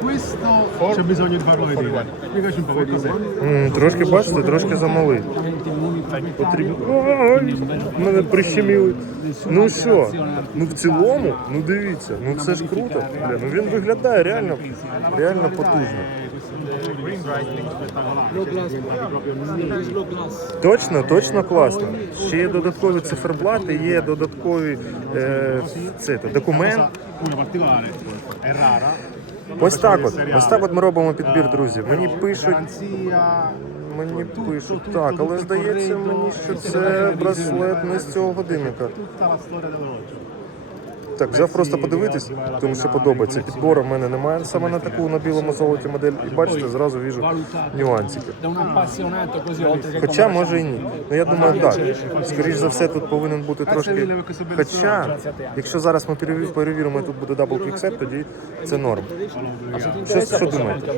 questo c'è bisogno di farlo vedere. Spiegaci un po' cos'è. М, Трошки бачите, трошки замалий. Потрібно. Ой, мене прищеміли. Ну що? Ну в цілому, ну дивіться, ну це ж круто. Бля, ну він виглядає реально, реально потужно. Точно, точно класно. Ще є додаткові циферблати, є додаткові е, це, то, документ. Una particolare, è rara. Ось так от. Ось так от ми робимо підбір, друзі. Мені пишуть. Мені пишуть так, але здається мені, що це браслет не з цього годинника. Так, взяв просто подивитись, тому що подобається. Підбору в мене немає саме на таку на білому золоті модель. І бачите, зразу віжу нюансики. Хоча може і ні. Ну я думаю, так. Скоріш за все, тут повинен бути трошки. Хоча, якщо зараз ми переві- перевіримо, тут буде дабл квіксет, тоді це норм. Що, що думаєте?